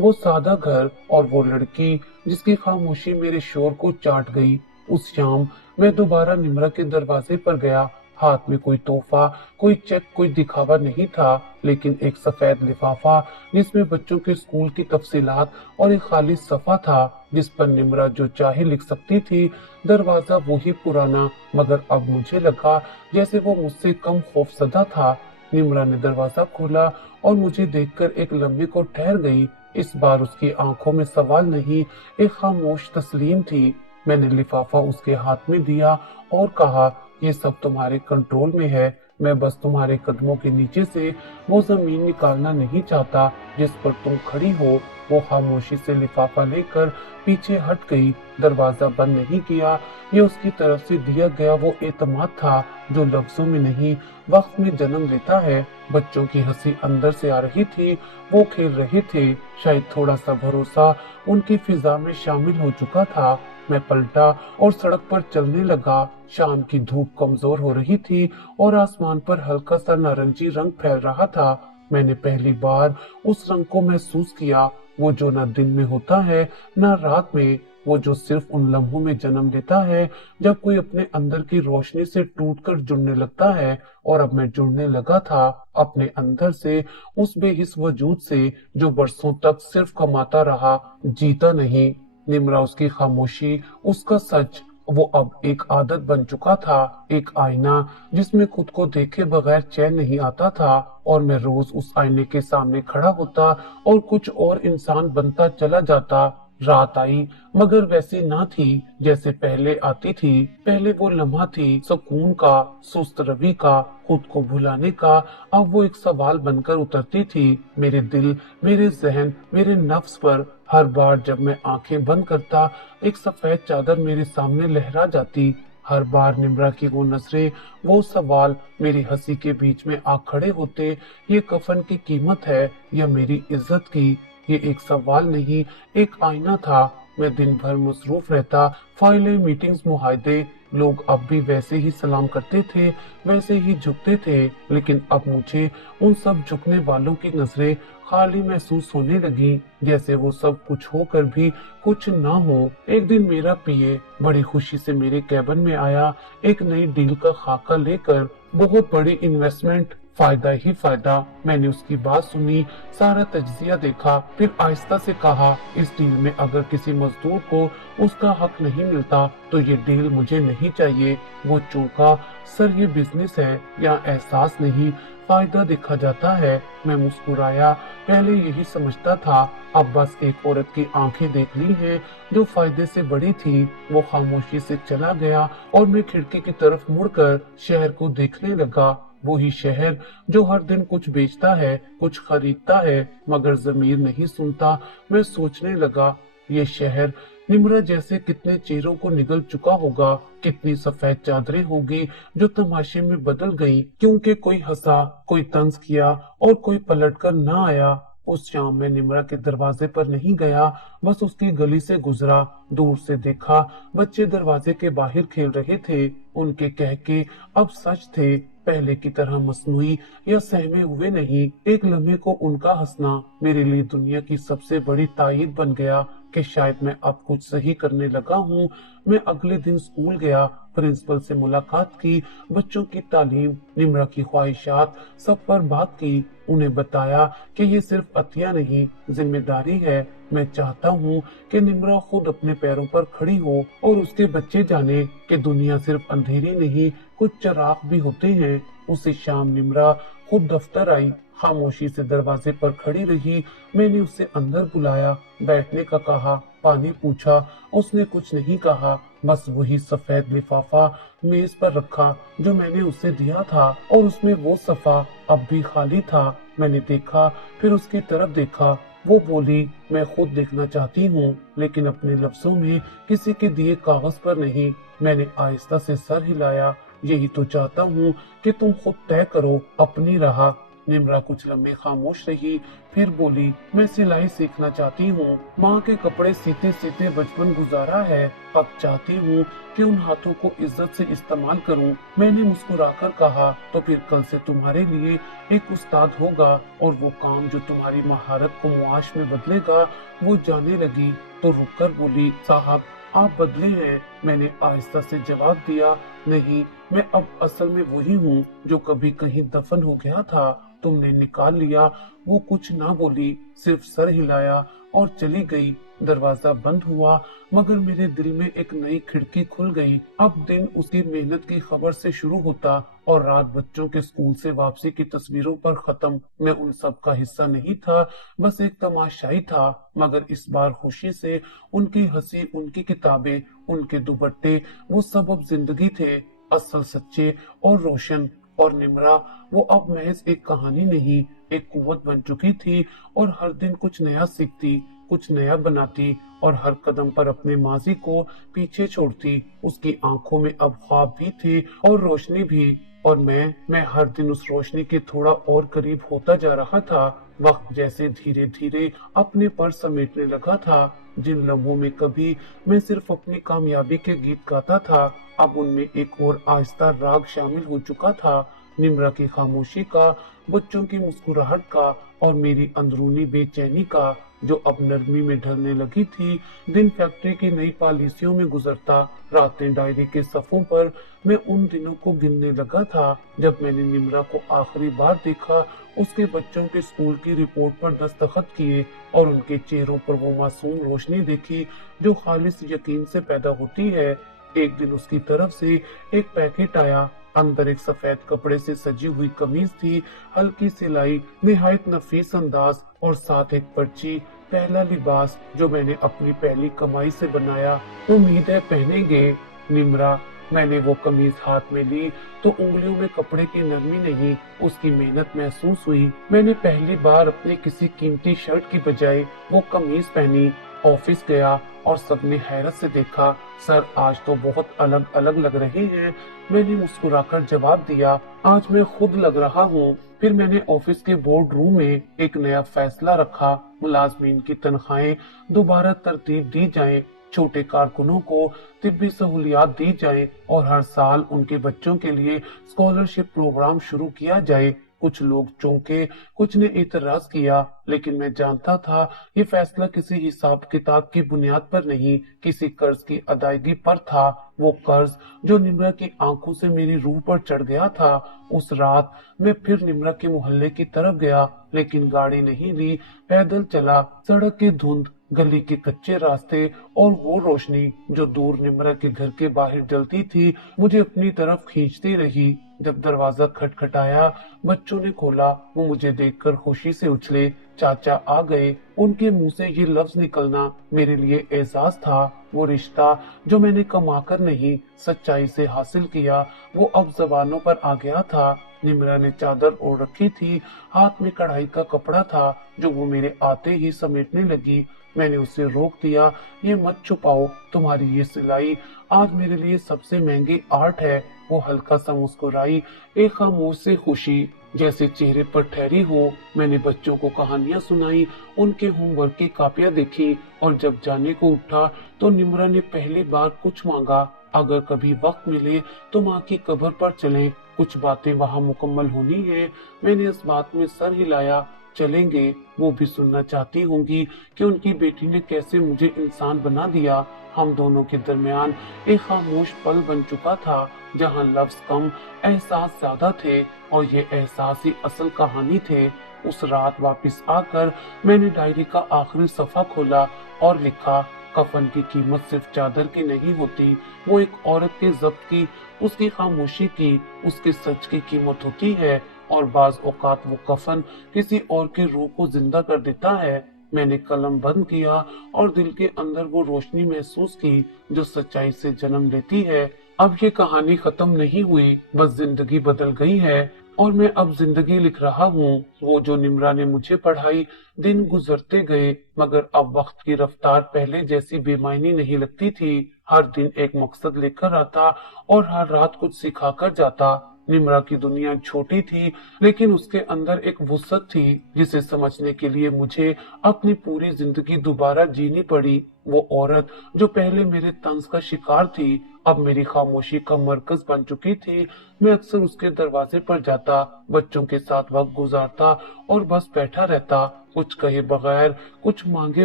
वो सादा घर और वो लड़की जिसकी खामोशी मेरे शोर को चाट गई। उस शाम मैं दोबारा निम्रा के दरवाजे पर गया। हाथ में कोई तोहफा, कोई चेक, कोई दिखावा नहीं था, लेकिन एक सफेद लिफाफा जिसमें बच्चों के स्कूल की तफसीलात और एक खाली सफा था जिस पर निम्रा जो चाहे लिख सकती थी। दरवाजा वही पुराना, मगर अब मुझे लगा जैसे वो मुझसे कम खौफसदा था। निम्रा ने दरवाजा खोला और मुझे देखकर एक लम्हे को ठहर गई। इस बार उसकी आंखों में सवाल नहीं, एक खामोश तस्लीम थी। मैंने लिफाफा उसके हाथ में दिया और कहा, ये सब तुम्हारे कंट्रोल में है। मैं बस तुम्हारे कदमों के नीचे से वो जमीन निकालना नहीं चाहता जिस पर तुम खड़ी हो। वो खामोशी से लिफाफा लेकर पीछे हट गई, दरवाजा बंद नहीं किया। ये उसकी तरफ से दिया गया वो एतमाद था जो लफ्जों में नहीं, वक्त में जन्म लेता है। बच्चों की हंसी अंदर से आ रही थी, वो खेल रहे थे, शायद थोड़ा सा भरोसा उनकी फिजा में शामिल हो चुका था। मैं पलटा और सड़क पर चलने लगा। शाम की धूप कमजोर हो रही थी और आसमान पर हल्का सा नारंगी रंग फैल रहा था। मैंने पहली बार उस रंग को महसूस किया, वो जो न दिन में होता है न रात में, वो जो सिर्फ उन लम्हों में जन्म लेता है जब कोई अपने अंदर की रोशनी से टूटकर जुड़ने लगता है। और अब मैं जुड़ने लगा था अपने अंदर से, उस बेहिस वजूद से जो बरसों तक सिर्फ कमाता रहा, जीता नहीं। निम्रा, उसकी खामोशी, उसका सच, वो अब एक आदत बन चुका था, एक आईना जिसमें खुद को देखे बगैर चैन नहीं आता था। और मैं रोज उस आईने के सामने खड़ा होता और कुछ और इंसान बनता चला जाता। रात आई, मगर वैसे ना थी जैसे पहले आती थी। पहले वो लम्हा थी सुकून का, सुस्त रवि का, खुद को भुलाने का। अब वो एक सवाल बनकर उतरती थी मेरे दिल, मेरे जहन, मेरे नफ्स पर। हर बार जब मैं आंखें बंद करता, एक सफेद चादर मेरे सामने लहरा जाती। हर बार निम्रा की वो नजरें, वो सवाल मेरी हंसी के बीच में आ खड़े होते, ये कफन की कीमत है या मेरी इज्जत की? ये एक सवाल नहीं, एक आईना था। मैं दिन भर मसरूफ रहता, फाइलें, मीटिंग्स, मुहाइदे। लोग अब भी वैसे ही सलाम करते थे, वैसे ही झुकते थे, लेकिन अब मुझे उन सब झुकने वालों की नजरें खाली महसूस होने लगी, जैसे वो सब कुछ होकर भी कुछ ना हो। एक दिन मेरा पीए बड़ी खुशी से मेरे कैबिन में आया, एक नई डील का खाका लेकर। बहुत बड़ी इन्वेस्टमेंट, फायदा ही फायदा। मैंने उसकी बात सुनी, सारा तज्जिया देखा, फिर आहिस्ता से कहा, इस डील में अगर किसी मजदूर को उसका हक नहीं मिलता तो ये डील मुझे नहीं चाहिए। वो चौंका, सर ये बिजनेस है, यहाँ एहसास नहीं फायदा देखा जाता है। मैं मुस्कुराया, पहले यही समझता था, अब बस एक औरत की आंखें देख ली हैं जो फायदे से बड़ी थी। वो खामोशी से चला गया और मैं खिड़की की तरफ मुड़कर शहर को देखने लगा। वही शहर जो हर दिन कुछ बेचता है, कुछ खरीदता है, मगर जमीर नहीं सुनता। मैं सोचने लगा, ये शहर निम्रा जैसे कितने चेहरों को निगल चुका होगा, कितनी सफेद चादरें होगी जो तमाशे में बदल गईं, क्योंकि कोई हंसा, कोई तंज किया और कोई पलटकर न आया। उस शाम में निम्रा के दरवाजे पर नहीं गया, बस उसकी गली से गुजरा। दूर से देखा, बच्चे दरवाजे के बाहर खेल रहे थे। उनके कहके अब सच थे, पहले की तरह मसनूई या सहमे हुए नहीं। एक लम्हे को उनका हंसना मेरे लिए दुनिया की सबसे बड़ी तायद बन गया कि शायद मैं अब कुछ सही करने लगा हूँ। मैं अगले दिन स्कूल गया, प्रिंसिपल से मुलाकात की, बच्चों की तालीम, निम्रा की ख्वाहिशात, सब पर बात की। उन्हें बताया कि ये सिर्फ अतिया नहीं, जिम्मेदारी है। मैं चाहता हूँ कि निम्रा खुद अपने पैरों पर खड़ी हो और उसके बच्चे जाने कि दुनिया सिर्फ अंधेरी नहीं, कुछ चिराग भी होते हैं। उसी शाम निम्रा खुद दफ्तर आई, खामोशी से दरवाजे पर खड़ी रही। मैंने उसे अंदर बुलाया, बैठने का कहा, पानी पूछा। उसने कुछ नहीं कहा, बस वही सफेद लिफाफा मेज पर रखा जो मैंने उसे दिया था, और उसमें वो सफा अब भी खाली था। मैंने देखा, फिर उसकी तरफ देखा। वो बोली, मैं खुद देखना चाहती हूँ, लेकिन अपने लफ्जों में, किसी के दिए कागज पर नहीं। मैंने आहिस्ता से सर हिलाया, यही तो चाहता हूँ कि तुम खुद तय करो अपनी राह। निम्रा कुछ लम्हे खामोश रही, फिर बोली, मैं सिलाई सीखना चाहती हूँ। माँ के कपड़े सीते सीते बचपन गुजारा है, अब चाहती हूँ कि उन हाथों को इज्जत से इस्तेमाल करूँ। मैंने मुस्कुराकर कहा, तो फिर कल से तुम्हारे लिए एक उस्ताद होगा, और वो काम जो तुम्हारी महारत को मुआश में बदलेगा। वो जाने लगी तो रुककर बोली, साहब आप बदले हैं। मैंने आहिस्ता से जवाब दिया, नहीं, मैं अब असल में वही हूँ जो कभी कहीं दफन हो गया था। तुमने निकाल लिया। वो कुछ ना बोली, सिर्फ सर हिलाया और चली गई। दरवाजा बंद हुआ, मगर मेरे दिल में एक नई खिड़की खुल गई। अब दिन उसकी मेहनत की खबर से शुरू होता और रात बच्चों के स्कूल से वापसी की तस्वीरों पर खत्म। मैं उन सब का हिस्सा नहीं था, बस एक तमाशाई था, मगर इस बार खुशी से। उनकी हंसी, उनकी किताबें, उनके दुपट्टे, वो सब अब जिंदगी थे, असल, सच्चे और रोशन। और निम्रा, वो अब महज एक कहानी नहीं, एक कुव्वत बन चुकी थी, और हर दिन कुछ नया सीखती, कुछ नया बनाती, और हर कदम पर अपने माजी को पीछे छोड़ती। उसकी आंखों में अब ख्वाब भी थे और रोशनी भी, और मैं हर दिन उस रोशनी के थोड़ा और करीब होता जा रहा था। वक्त जैसे धीरे धीरे अपने पर समेटने लगा था। जिन लम्हों में कभी मैं सिर्फ अपनी कामयाबी के गीत गाता था, अब उनमें एक और आहिस्ता राग शामिल हो चुका था, निम्रा की खामोशी का, बच्चों की मुस्कुराहट का, और मेरी अंदरूनी बेचैनी का, जो अब नरमी में ढलने लगी थी। दिन फैक्ट्री की नई पॉलिसियों में गुजरता, रातें डायरी के सफों पर। मैं उन दिनों को गिनने लगा था जब मैंने निम्रा को आखिरी बार देखा, उसके बच्चों के स्कूल की रिपोर्ट पर दस्तखत किए, और उनके चेहरों पर वो मासूम रोशनी देखी जो खालिस यकीन से पैदा होती है। एक दिन उसकी तरफ से एक पैकेट आया। अंदर एक सफेद कपड़े से सजी हुई कमीज थी, हल्की सिलाई, निहायत नफीस अंदाज, और साथ एक पर्ची, पहला लिबास जो मैंने अपनी पहली कमाई से बनाया। उम्मीद है पहनेंगे। निम्रा, मैंने वो कमीज हाथ में ली तो उंगलियों में कपड़े की नरमी नहीं, उसकी मेहनत महसूस हुई। मैंने पहली बार अपनी किसी कीमती शर्ट की बजाय वो कमीज पहनी। ऑफिस गया और सबने हैरत से देखा, सर आज तो बहुत अलग अलग लग रहे हैं। मैंने मुस्कुराकर जवाब दिया, आज मैं खुद लग रहा हूँ। फिर मैंने ऑफिस के बोर्ड रूम में एक नया फैसला रखा, मुलाजमीन की तनख्वाहें दोबारा तरतीब दी जाएं। छोटे कारकुनों को तिब्बी सहूलियात दी जाए और हर साल उनके बच्चों के लिए स्कॉलरशिप प्रोग्राम शुरू किया जाए। कुछ लोग चौंके, कुछ ने इतराज किया, लेकिन मैं जानता था ये फैसला किसी हिसाब किताब की बुनियाद पर नहीं, किसी कर्ज की अदायगी पर था। वो कर्ज जो निम्रा की आंखों से मेरी रूह पर चढ़ गया था। उस रात मैं फिर निम्रा के मोहल्ले की तरफ गया, लेकिन गाड़ी नहीं ली, पैदल चला। सड़क की धुंध, गली के कच्चे रास्ते और वो रोशनी जो दूर निम्रा के घर के बाहर जलती थी मुझे अपनी तरफ खींचती रही। जब दरवाजा खटखटाया, बच्चों ने खोला। वो मुझे देखकर खुशी से उछले। चाचा आ गए। उनके मुंह से ये लफ्ज निकलना मेरे लिए एहसास था। वो रिश्ता जो मैंने कमाकर नहीं, सच्चाई से हासिल किया, वो अब जबानों पर आ गया था। निम्रा ने चादर ओढ़ रखी थी, हाथ में कढ़ाई का कपड़ा था जो वो मेरे आते ही समेटने लगी। मैंने उसे रोक दिया। ये मत छुपाओ, तुम्हारी ये सिलाई आज मेरे लिए सबसे महंगी आर्ट है। वो हल्का सा मुस्कुराई, एक खामोश से खुशी जैसे चेहरे पर ठहरी हो। मैंने बच्चों को कहानियां सुनाई, उनके होमवर्क की कापियां देखी, और जब जाने को उठा तो निम्रा ने पहली बार कुछ मांगा। अगर कभी वक्त मिले तो माँ की कब्र पर चलें, कुछ बातें वहाँ मुकम्मल होनी है। मैंने इस बात में सर हिलाया। चलेंगे। वो भी सुनना चाहती होंगी कि उनकी बेटी ने कैसे मुझे इंसान बना दिया। हम दोनों के दरमियान एक खामोश पल बन चुका था, जहाँ लफ्ज कम, एहसास ज्यादा थे, और ये एहसास ही असल कहानी थे। उस रात वापस आकर मैंने डायरी का आखिरी सफा खोला और लिखा, कफन की कीमत सिर्फ चादर की नहीं होती, वो एक औरत के जब्त की, उसकी खामोशी की, उसके सच की कीमत होती है। और बाज औकात वो कफन किसी और के रूह को जिंदा कर देता है। मैंने कलम बंद किया और दिल के अंदर वो रोशनी महसूस की जो सच्चाई से जन्म लेती है। अब ये कहानी खत्म नहीं हुई, बस जिंदगी बदल गई है और मैं अब जिंदगी लिख रहा हूँ। वो जो निम्रा ने मुझे पढ़ाई, दिन गुजरते गए, मगर अब वक्त की रफ्तार पहले जैसी बेमायनी नहीं लगती थी। हर दिन एक मकसद लेकर आता और हर रात कुछ सिखा कर जाता। निम्रा की दुनिया छोटी थी, लेकिन उसके अंदर एक वुसअत थी जिसे समझने के लिए मुझे अपनी पूरी जिंदगी दोबारा जीनी पड़ी। वो औरत जो पहले मेरे तंज का शिकार थी, अब मेरी खामोशी का मरकज बन चुकी थी। मैं अक्सर उसके दरवाजे पर जाता, बच्चों के साथ वक्त गुजारता और बस बैठा रहता, कुछ कहे बगैर, कुछ मांगे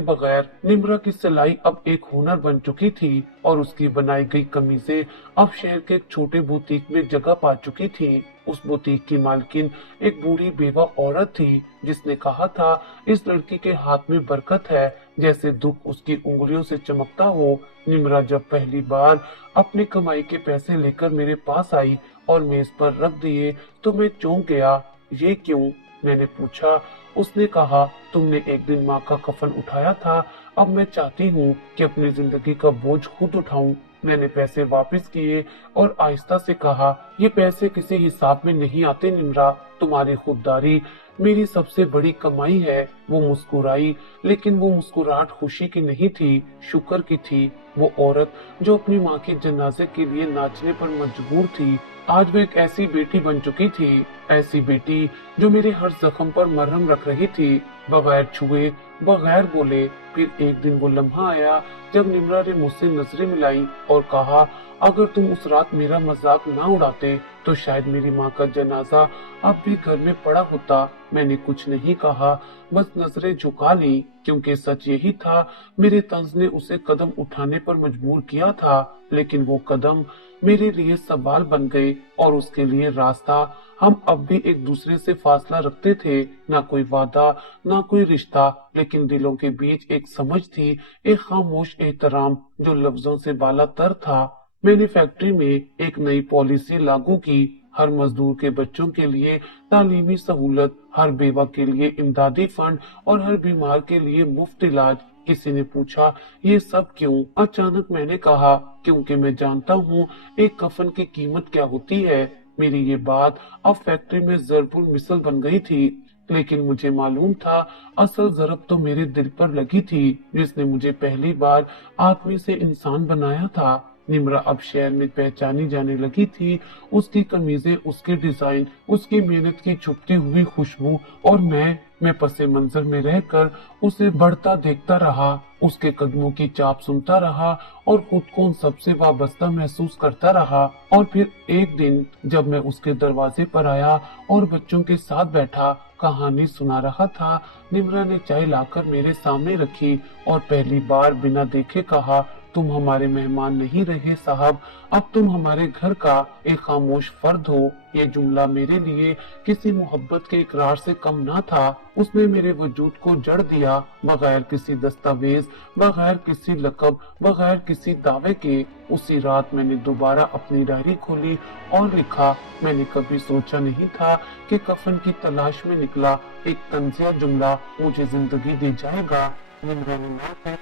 बगैर। निम्रा की सिलाई अब एक हुनर बन चुकी थी और उसकी बनाई गई कमीजें अब शहर के एक छोटे बुटीक में जगह पा चुकी थी। उस बुटीक की मालकिन एक बूढ़ी बेवा औरत थी जिसने कहा था, इस लड़की के हाथ में बरकत है, जैसे दुख उसकी उंगलियों से चमकता हो। निम्रा जब पहली बार अपनी कमाई के पैसे लेकर मेरे पास आई और मेज पर रख दिए तो मैं चौंक गया। ये क्यों? मैंने पूछा। उसने कहा, तुमने एक दिन माँ का कफन उठाया था, अब मैं चाहती हूँ कि अपनी जिंदगी का बोझ खुद उठाऊं। मैंने पैसे वापस किए और आहिस्ता से कहा, ये पैसे किसी हिसाब में नहीं आते निम्रा, तुम्हारी खुददारी मेरी सबसे बड़ी कमाई है। वो मुस्कुराई, लेकिन वो मुस्कुराहट खुशी की नहीं थी, शुक्र की थी। वो औरत जो अपनी माँ के जनाजे के लिए नाचने पर मजबूर थी, आज वो एक ऐसी बेटी बन चुकी थी, ऐसी बेटी जो मेरे हर जख्म पर मरहम रख रही थी, बगैर छुए, बगैर बोले। फिर एक दिन वो लम्हा आया जब निम्रा ने मुझसे नजरें मिलाई और कहा, अगर तुम उस रात मेरा मजाक ना उड़ाते तो शायद मेरी माँ का जनाजा अब भी घर में पड़ा होता। मैंने कुछ नहीं कहा, बस नजरें झुका ली, क्योंकि सच यही था, मेरे तंज ने उसे कदम उठाने पर मजबूर किया था, लेकिन वो कदम मेरे लिए सवाल बन गए और उसके लिए रास्ता। हम अब भी एक दूसरे से फासला रखते थे, ना कोई वादा, ना कोई रिश्ता, लेकिन दिलों के बीच एक समझ थी, एक खामोश एहतराम जो लफ्जों से बालातर था। मैंने फैक्ट्री में एक नई पॉलिसी लागू की, हर मजदूर के बच्चों के लिए तालीमी सहूलत, हर बेवा के लिए इमदादी फंड और हर बीमार के लिए मुफ्त इलाज। किसी ने पूछा, ये सब क्यों? अचानक मैंने कहा, क्योंकि मैं जानता हूँ एक कफन की कीमत क्या होती है। मेरी ये बात अब फैक्ट्री में ज़रबुल मिसल बन गई थी, लेकिन मुझे मालूम था असल ज़रब तो मेरे दिल पर लगी थी, जिसने मुझे पहली बार आदमी से इंसान बनाया था। निम्रा अब शहर में पहचानी जाने लगी थी। उसकी कमीजें, उसके डिजाइन, उसकी मेहनत की छुपती हुई खुशबू, और मैं पसे मंजर में रहकर उसे बढ़ता देखता रहा, उसके कदमों की चाप सुनता रहा और खुद को उन सबसे वाबस्ता महसूस करता रहा। और फिर एक दिन जब मैं उसके दरवाजे पर आया और बच्चों के साथ बैठा कहानी सुना रहा था, निम्रा ने चाय लाकर मेरे सामने रखी और पहली बार बिना देखे कहा, तुम हमारे मेहमान नहीं रहे साहब, अब तुम हमारे घर का एक खामोश फर्द हो। ये जुमला मेरे लिए किसी मोहब्बत के इकरार से कम ना था। उसने मेरे वजूद को जड़ दिया, बगैर किसी दस्तावेज, बगैर किसी लकब, बगैर किसी दावे के। उसी रात मैंने दोबारा अपनी डायरी खोली और लिखा, मैंने कभी सोचा नहीं था कि कफन की तलाश में निकला एक तंजिया जुमला मुझे जिंदगी दे जाएगा। निम्रा ने माफ है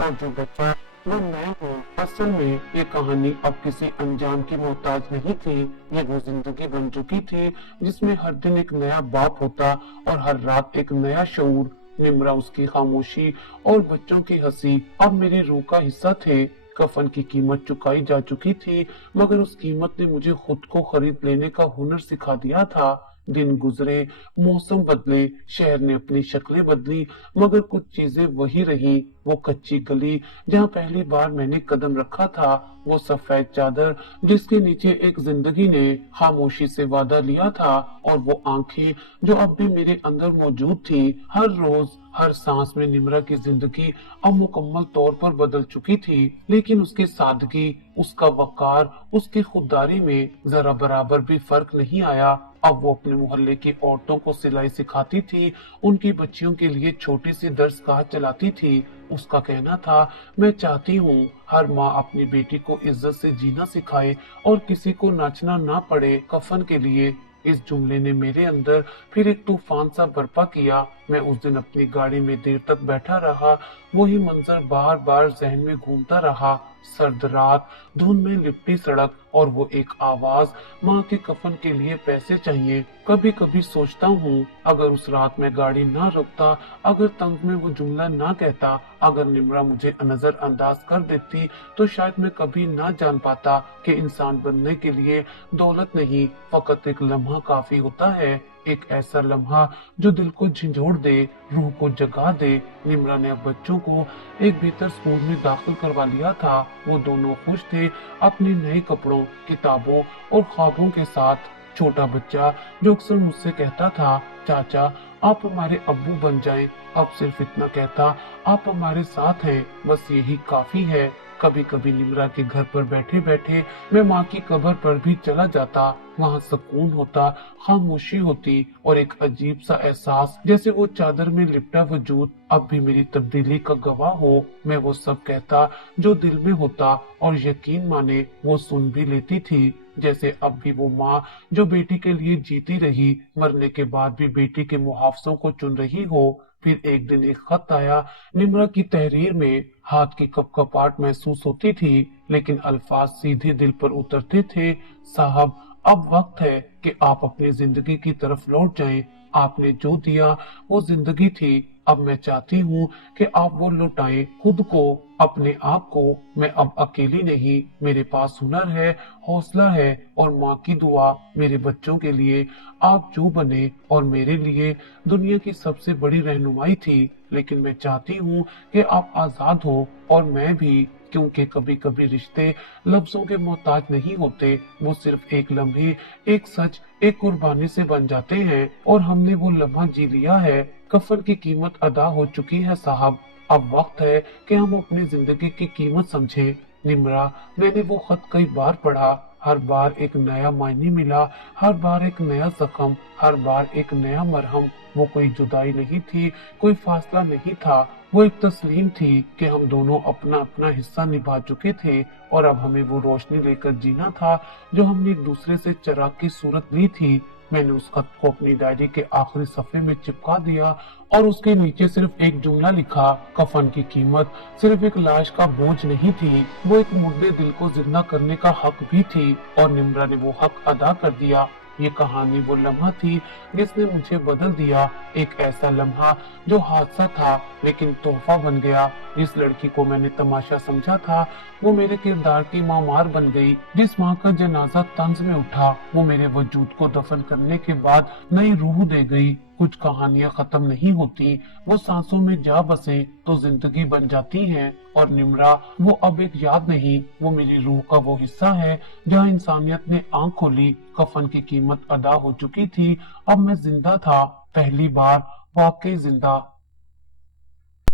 और जो बच्चा वो मैं हूँ। असल में ये कहानी अब किसी अंजाम की मोहताज नहीं थी। ये वो जिंदगी बन चुकी थी जिसमें हर दिन एक नया बाप होता और हर रात एक नया शऊर। निम्रा, उसकी खामोशी और बच्चों की हंसी अब मेरी रूह का हिस्सा थे। कफन की कीमत चुकाई जा चुकी थी, मगर उस कीमत ने मुझे खुद को खरीद लेने का हुनर सिखा दिया था। दिन गुजरे, मौसम बदले, शहर ने अपनी शक्लें बदली, मगर कुछ चीजें वही रही। वो कच्ची गली जहाँ पहली बार मैंने कदम रखा था, वो सफेद चादर जिसके नीचे एक जिंदगी ने खामोशी से वादा लिया था, और वो आंखें जो अब भी मेरे अंदर मौजूद थी। हर रोज, हर सांस में निम्रा की जिंदगी अब मुकम्मल तौर पर बदल चुकी थी, लेकिन उसकी सादगी, उसका वकार, उसकी खुददारी में जरा बराबर भी फर्क नहीं आया। अब वो अपने मोहल्ले की औरतों को सिलाई सिखाती थी, उनकी बच्चियों के लिए छोटी सी दर्सगाह चलाती थी। उसका कहना था, मैं चाहती हूँ हर माँ अपनी बेटी को इज्जत से जीना सिखाए और किसी को नाचना ना पड़े कफन के लिए। इस जुमले ने मेरे अंदर फिर एक तूफान सा बर्पा किया। मैं उस दिन अपनी गाड़ी में देर तक बैठा रहा, वही मंजर बार बार जहन में घूमता रहा। सर्द रात, धुंध में लिपटी सड़क और वो एक आवाज, माँ के कफन के लिए पैसे चाहिए। कभी कभी सोचता हूँ, अगर उस रात में गाड़ी ना रुकता, अगर तंज में वो जुमला ना कहता, अगर निम्रा मुझे नजरअंदाज कर देती, तो शायद मैं कभी ना जान पाता कि इंसान बनने के लिए दौलत नहीं, फकत एक लम्हा काफी होता है। एक ऐसा लम्हा जो दिल को झंझोड़ दे, रूह को जगा दे। निम्रा ने अब बच्चों को एक बेहतर स्कूल में दाखिल करवा लिया था। वो दोनों खुश थे अपने नए कपड़ों, किताबों और ख्वाबों के साथ। छोटा बच्चा जो अक्सर मुझसे कहता था, चाचा आप हमारे अब्बू बन जाएं, अब सिर्फ इतना कहता, आप हमारे साथ हैं, बस यही काफी है। कभी कभी निम्रा के घर पर बैठे बैठे मैं माँ की कब्र पर भी चला जाता। वहाँ सुकून होता, खामोशी होती और एक अजीब सा एहसास, जैसे वो चादर में लिपटा वजूद अब भी मेरी तब्दीली का गवाह हो। मैं वो सब कहता जो दिल में होता, और यकीन माने वो सुन भी लेती थी। जैसे अब भी वो माँ जो बेटी के लिए जीती रही, मरने के बाद भी बेटी के मुहावसों को चुन रही हो। फिर एक दिन एक खत आया। निम्रा की तहरीर में हाथ की कपकपाहट महसूस होती थी, लेकिन अल्फाज सीधे दिल पर उतरते थे। साहब, अब वक्त है कि आप अपनी जिंदगी की तरफ लौट जाएं। आपने जो दिया वो जिंदगी थी, अब मैं चाहती हूँ कि आप वो लौटाएं, खुद को, अपने आप को। मैं अब अकेली नहीं, मेरे पास हुनर है, हौसला है और माँ की दुआ। मेरे बच्चों के लिए आप जो बने और मेरे लिए दुनिया की सबसे बड़ी रहनुमाई थी, लेकिन मैं चाहती हूँ कि आप आजाद हो और मैं भी, क्योंकि कभी कभी रिश्ते लफ्जों के मोहताज नहीं होते, वो सिर्फ एक लम्हे, एक सच, एक कुर्बानी से बन जाते हैं, और हमने वो लम्हा जी लिया है। कफन की कीमत अदा हो चुकी है साहब, अब वक्त है कि हम अपनी जिंदगी की कीमत समझें। निम्रा, मैंने वो खत कई बार पढ़ा, हर बार एक नया मायने मिला, हर बार एक नया जख्म, हर बार एक नया मरहम। वो कोई जुदाई नहीं थी, कोई फासला नहीं था, वो एक तस्लीम थी कि हम दोनों अपना अपना हिस्सा निभा चुके थे, और अब हमें वो रोशनी लेकर जीना था जो हमने एक दूसरे से चिराग की सूरत ली थी। मैंने उस खत को अपनी डायरी के आखिरी सफे में चिपका दिया और उसके नीचे सिर्फ एक जुमला लिखा, कफन की कीमत सिर्फ एक लाश का बोझ नहीं थी, वो एक मुर्दे दिल को जिंदा करने का हक भी थी, और निम्रा ने वो हक अदा कर दिया। ये कहानी वो लम्हा थी जिसने मुझे बदल दिया, एक ऐसा लम्हा जो हादसा था लेकिन तोहफा बन गया। जिस लड़की को मैंने तमाशा समझा था वो मेरे किरदार की मामार बन गई। जिस माँ का जनाजा तंज में उठा वो मेरे वजूद को दफन करने के बाद नई रूह दे गई। कुछ कहानियां खत्म नहीं होती, वो सांसों में जा बसे तो जिंदगी बन जाती हैं। और निम्रा वो अब एक याद नहीं, वो मेरी रूह का वो हिस्सा है जहाँ इंसानियत ने आंख खोली। कफन की कीमत अदा हो चुकी थी, अब मैं जिंदा था, पहली बार वाकई जिंदा।